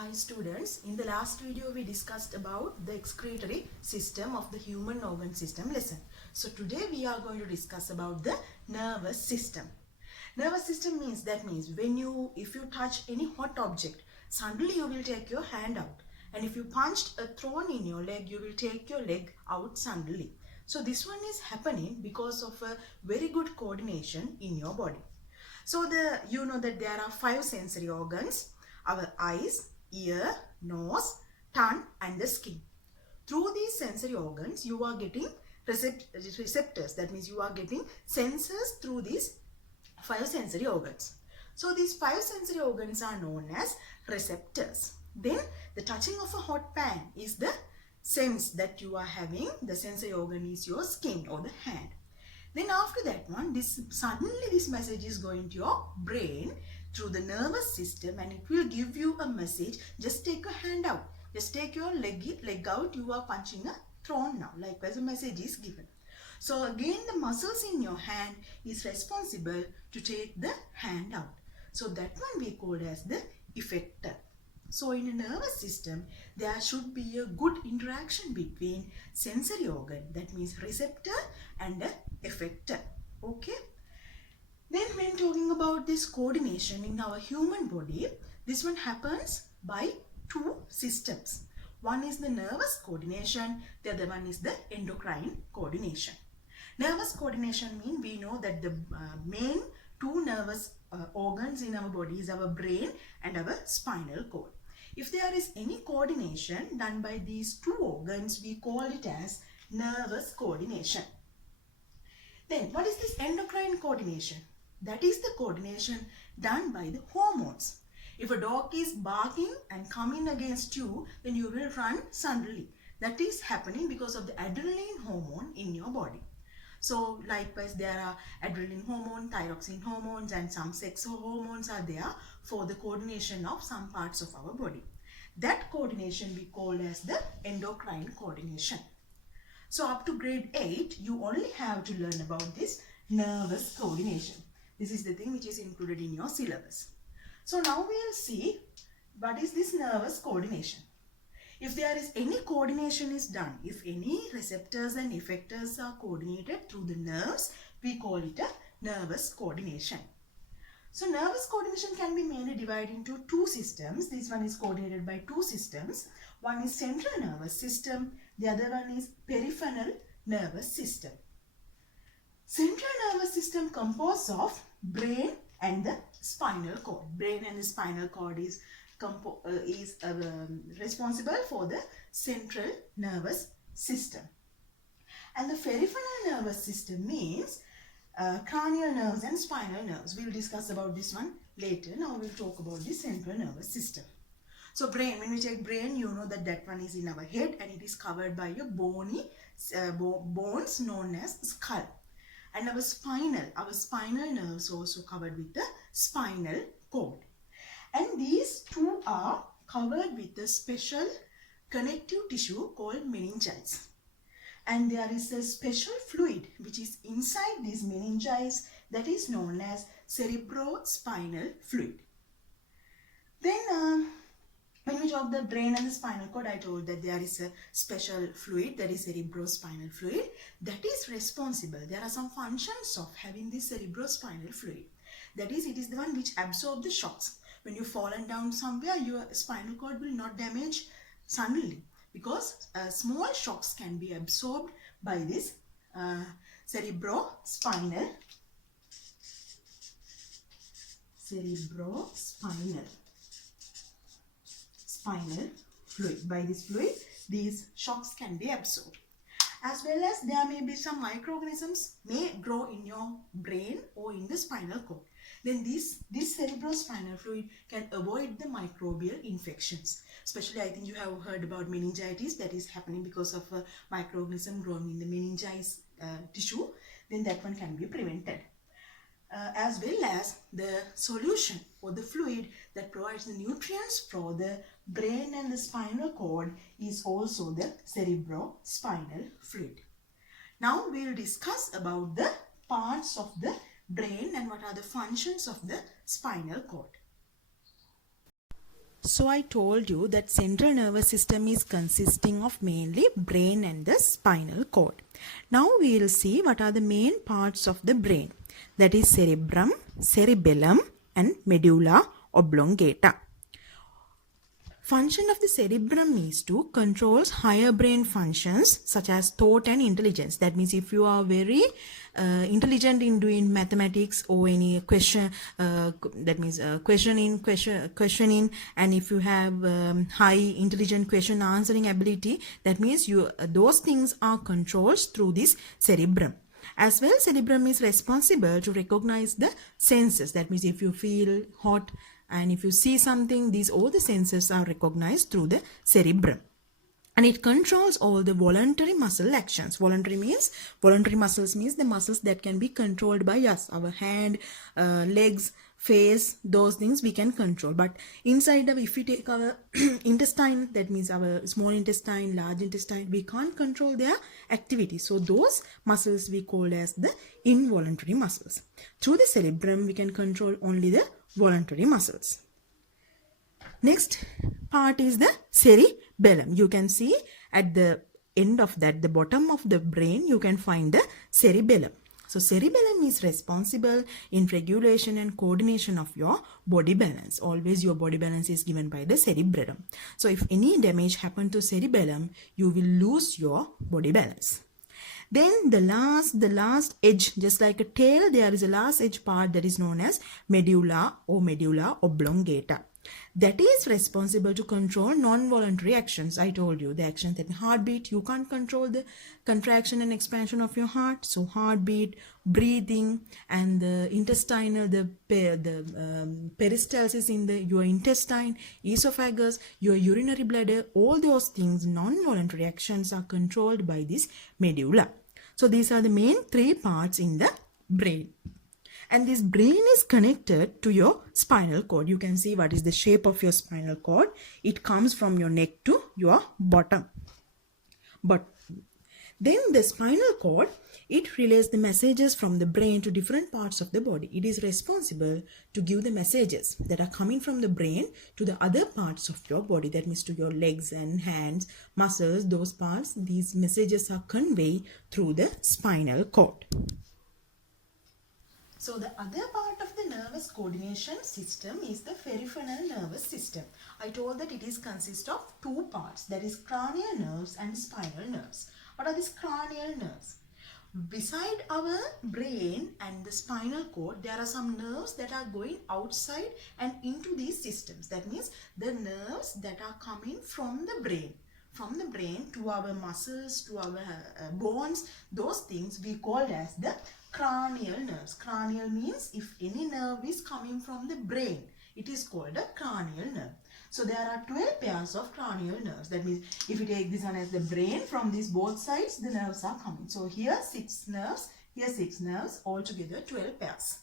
Hi students, in the last video we discussed about the excretory system of the human organ system lesson. So today we are going to discuss about the nervous system. Nervous system means if you touch any hot object, suddenly you will take your hand out. And if you punched a thorn in your leg, you will take your leg out suddenly. So this one is happening because of a very good coordination in your body. So you know that there are 5 sensory organs: our eyes, ear, nose, tongue and the skin. Through these sensory organs you are getting receptors, that means you are getting sensors through these 5 sensory organs. So these 5 sensory organs are known as receptors. Then the touching of a hot pan is the sense that you are having. The sensory organ is your skin or the hand. Then after that one, suddenly this message is going to your brain through the nervous system, and it will give you a message: just take a hand out, just take your leg out, you are punching a thorn now. Likewise a message is given. So again the muscles in your hand is responsible to take the hand out. So that one we call as the effector. So in a nervous system, there should be a good interaction between sensory organ, that means receptor, and the effector. Okay. Then when talking about this coordination in our human body, this one happens by 2 systems. One is the nervous coordination, the other one is the endocrine coordination. Nervous coordination means we know that the main 2 nervous organs in our body is our brain and our spinal cord. If there is any coordination done by these 2 organs, we call it as nervous coordination. Then what is this endocrine coordination? That is the coordination done by the hormones. If a dog is barking and coming against you, then you will run suddenly. That is happening because of the adrenaline hormone in your body. So likewise there are adrenaline hormone, thyroxine hormones and some sex hormones are there for the coordination of some parts of our body. That coordination we call as the endocrine coordination. So up to grade 8 you only have to learn about this nervous coordination. This is the thing which is included in your syllabus. So now we will see what is this nervous coordination. If there is any coordination is done, if any receptors and effectors are coordinated through the nerves, we call it a nervous coordination. So nervous coordination can be mainly divided into 2 systems. This one is coordinated by 2 systems. One is central nervous system, the other one is peripheral nervous system. Central nervous system composed of brain and the spinal cord. Brain and the spinal cord is responsible for the central nervous system. And the peripheral nervous system means cranial nerves and spinal nerves. We will discuss about this one later. Now we will talk about the central nervous system. So brain, when we take brain, you know that one is in our head and it is covered by your bony bones known as skull. And our spinal nerves also covered with the spinal cord. And these 2 are covered with a special connective tissue called meninges. And there is a special fluid which is inside these meninges that is known as cerebrospinal fluid. Then when we talk the brain and the spinal cord, I told that there is a special fluid, that is cerebrospinal fluid, that is responsible. There are some functions of having this cerebrospinal fluid. That is, it is the one which absorbs the shocks. When you've fallen down somewhere, your spinal cord will not damage suddenly because small shocks can be absorbed by this cerebrospinal fluid. By this fluid, these shocks can be absorbed. As well as there may be some microorganisms may grow in your brain or in the spinal cord. Then this cerebrospinal fluid can avoid the microbial infections. Especially I think you have heard about meningitis that is happening because of a microorganism growing in the meninges tissue. Then that one can be prevented. As well as the solution or the fluid that provides the nutrients for the brain and the spinal cord is also the cerebrospinal fluid. Now we will discuss about the parts of the brain and what are the functions of the spinal cord. So I told you that central nervous system is consisting of mainly brain and the spinal cord. Now we will see what are the main parts of the brain. That is cerebrum, cerebellum and medulla oblongata. Function of the cerebrum is to control higher brain functions such as thought and intelligence. That means if you are very intelligent in doing mathematics or any question, that means questioning, and if you have high intelligent question answering ability, that means those things are controlled through this cerebrum. As well, cerebrum is responsible to recognize the senses. That means if you feel hot and if you see something, all the senses are recognized through the cerebrum. And it controls all the voluntary muscle actions. Voluntary muscles means the muscles that can be controlled by us. Our hand, legs, face, those things we can control. But inside if we take our intestine, that means our small intestine, large intestine, we can't control their activity. So those muscles we call as the involuntary muscles. Through the cerebrum, we can control only the voluntary muscles. Next part is the cerebellum. You can see at the end of that, the bottom of the brain, you can find the cerebellum. So cerebellum is responsible in regulation and coordination of your body balance. Always your body balance is given by the cerebellum. So if any damage happen to cerebellum, you will lose your body balance. Then the last edge, just like a tail, there is a last edge part that is known as medulla or medulla oblongata. That is responsible to control non-voluntary actions. I told you the actions that heartbeat, you can't control the contraction and expansion of your heart. So heartbeat, breathing, and the intestinal, the peristalsis in your intestine, esophagus, your urinary bladder, all those things, non-voluntary actions are controlled by this medulla. So these are the main three parts in the brain. And this brain is connected to your spinal cord. You can see what is the shape of your spinal cord. It comes from your neck to your bottom. But then the spinal cord, it relays the messages from the brain to different parts of the body. It is responsible to give the messages that are coming from the brain to the other parts of your body. That means to your legs and hands, muscles, those parts. These messages are conveyed through the spinal cord. So the other part of the nervous coordination system is the peripheral nervous system. I told that it is consists of two parts, that is cranial nerves and spinal nerves. What are these cranial nerves? Beside our brain and the spinal cord, there are some nerves that are going outside and into these systems. That means the nerves that are coming from the brain. From the brain to our muscles, to our bones, those things we call as the cranial nerves. Cranial means if any nerve is coming from the brain, it is called a cranial nerve. So there are 12 pairs of cranial nerves. That means if you take this one as the brain, from these both sides the nerves are coming. So here 6 nerves, here 6 nerves, altogether 12 pairs.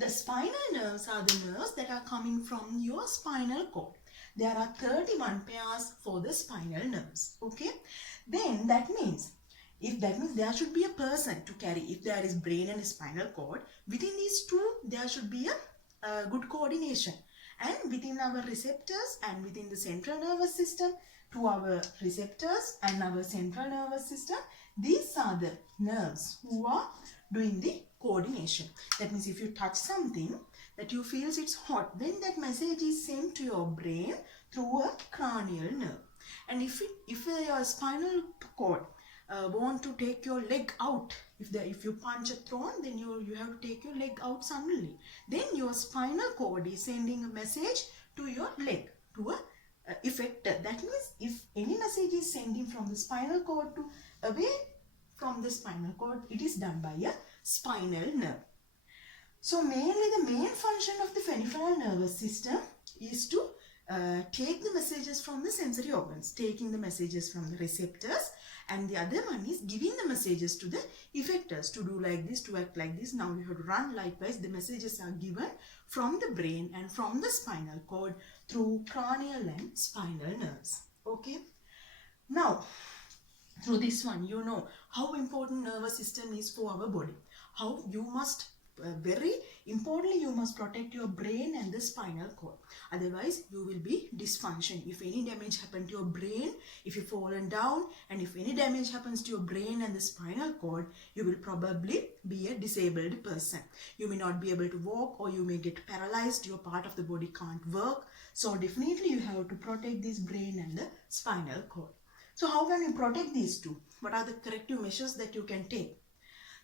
The spinal nerves are the nerves that are coming from your spinal cord. There are 31 pairs for the spinal nerves. Okay. Then that means there should be a person to carry. If there is brain and spinal cord, within these two there should be a good coordination. And within our receptors and within the central nervous system, to our receptors and our central nervous system, these are the nerves who are doing the coordination. That means if you touch something that you feel it's hot, then that message is sent to your brain through a cranial nerve. And if your spinal cord want to take your leg out, if you punch a thorn, then you have to take your leg out suddenly. Then your spinal cord is sending a message to your leg, to a effector. That means if any message is sending from the spinal cord to away from the spinal cord, it is done by a spinal nerve. So mainly the main function of the peripheral nervous system is to take the messages from the sensory organs, taking the messages from the receptors, and the other one is giving the messages to the effectors, to do like this, to act like this. Now you have to run likewise. The messages are given from the brain and from the spinal cord through cranial and spinal nerves. Okay. Now, through this one, you know how important nervous system is for our body. How you must very importantly, you must protect your brain and the spinal cord. Otherwise, you will be dysfunction. If any damage happens to your brain, if you've fallen down, and if any damage happens to your brain and the spinal cord, you will probably be a disabled person. You may not be able to walk, or you may get paralyzed. Your part of the body can't work. So definitely you have to protect this brain and the spinal cord. So how can you protect these two? What are the corrective measures that you can take?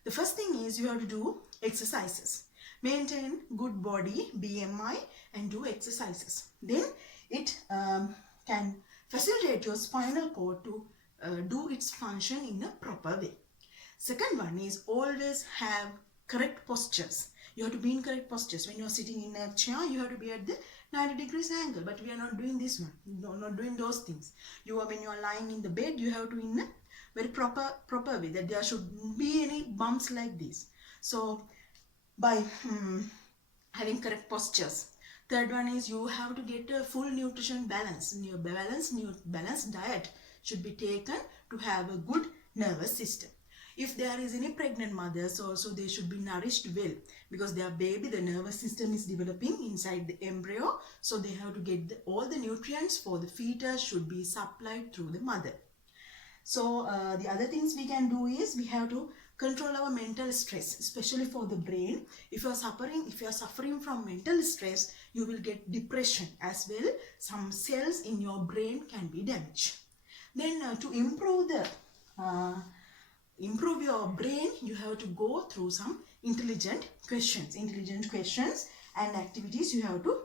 The first thing is you have to do exercises. Maintain good body, BMI, and do exercises. Then it can facilitate your spinal cord to do its function in a proper way. Second one is always have correct postures. You have to be in correct postures. When you are sitting in a chair, you have to be at the 90 degrees angle. But we are not doing this one. No, not doing those things. When you are lying in the bed, you have to in a very proper way, that there shouldn't be any bumps like this. So by having correct postures. Third one is you have to get a full nutrition balance. Your balanced diet should be taken to have a good nervous system. If there is any pregnant mothers also, they should be nourished well, because their baby, the nervous system is developing inside the embryo. So they have to get all the nutrients for the fetus should be supplied through the mother. So the other things we can do is we have to control our mental stress, especially for the brain. If you are suffering from mental stress, you will get depression as well. Some cells in your brain can be damaged. Then to improve your brain, you have to go through some intelligent questions and activities you have to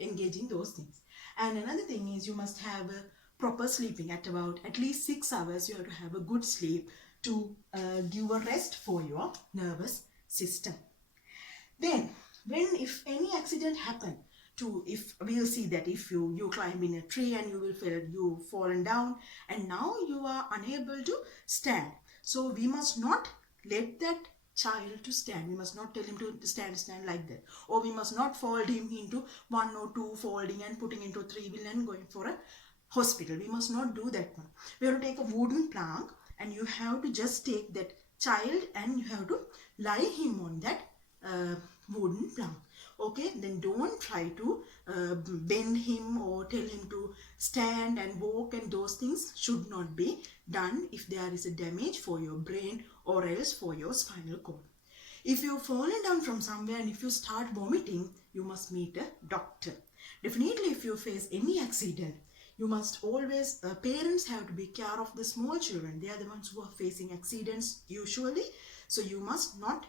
engage in those things. And another thing is you must have a proper sleeping. At least 6 hours you have to have a good sleep to give a rest for your nervous system. Then if any accident happen, if we'll see that if you climb in a tree and you've fallen down and now you are unable to stand. So we must not let that child to stand. We must not tell him to stand like that. Or we must not fold him into 1 or 2 folding and putting into 3 wheel and going for a hospital. We must not do that one. We have to take a wooden plank and you have to just take that child and you have to lie him on that wooden plank. Okay, then don't try to bend him or tell him to stand and walk, and those things should not be done if there is a damage for your brain or else for your spinal cord. If you've fallen down from somewhere and if you start vomiting, you must meet a doctor. Definitely if you face any accident, you must always, parents have to be care of the small children. They are the ones who are facing accidents usually. So you must not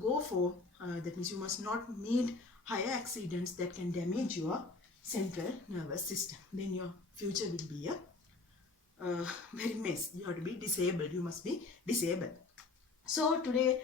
go for, that means you must not meet higher accidents that can damage your central nervous system. Then your future will be a very mess. You have to be disabled. You must be disabled. So through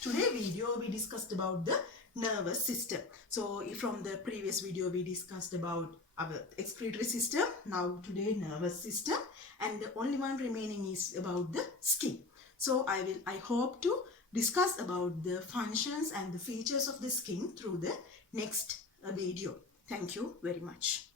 today's video, we discussed about the nervous system. So from the previous video, we discussed about our excretory system. Now today, nervous system, and the only one remaining is about the skin. So I hope to discuss about the functions and the features of the skin through the next video. Thank you very much.